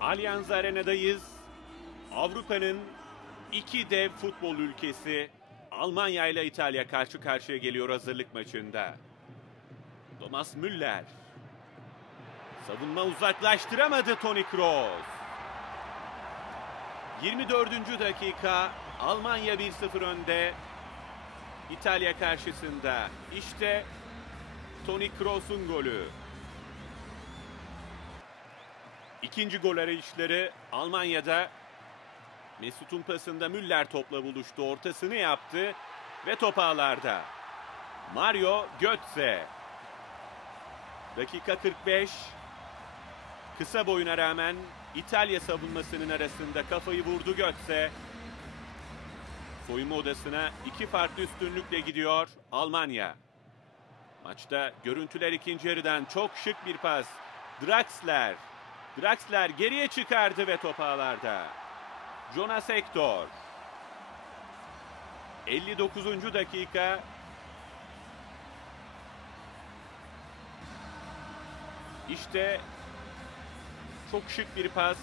Allianz Arena'dayız. Avrupa'nın iki dev futbol ülkesi Almanya ile İtalya karşı karşıya geliyor hazırlık maçında. Thomas Müller. Savunma uzaklaştıramadı Toni Kroos. 24. dakika Almanya 1-0 önde. İtalya karşısında. İşte Toni Kroos'un golü. İkinci gol arayışları Almanya'da. Mesut'un pasında Müller topla buluştu. Ortasını yaptı ve top ağlarda. Mario Götze. Dakika 45. Kısa boyuna rağmen İtalya savunmasının arasında kafayı vurdu Götze. Soyunma odasına iki farklı üstünlükle gidiyor Almanya. Maçta görüntüler ikinci yarıdan çok şık bir pas. Draxler. Draxler geriye çıkardı ve top ağlarda. Jonas Hector. 59. dakika. İşte çok şık bir pas.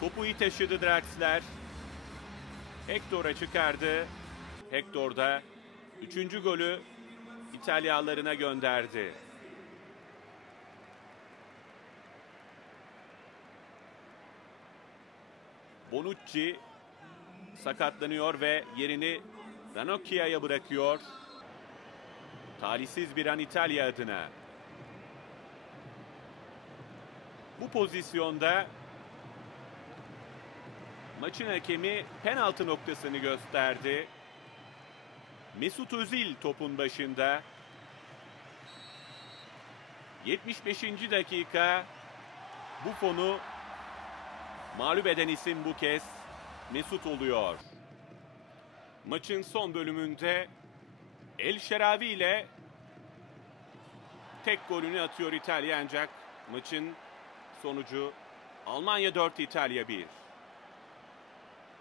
Topu iyi taşıdı Draxler. Hector'a çıkardı. Hector da üçüncü golü İtalyalılarına gönderdi. Bonucci sakatlanıyor ve yerini Ranocchia'ya bırakıyor. Talihsiz bir an İtalya adına. Bu pozisyonda maçın hakemi penaltı noktasını gösterdi. Mesut Özil topun başında. 75. dakika Buffon'u mağlup eden isim bu kez Mesut oluyor. Maçın son bölümünde El Şeravi ile tek golünü atıyor İtalya ancak maçın sonucu Almanya 4 İtalya 1.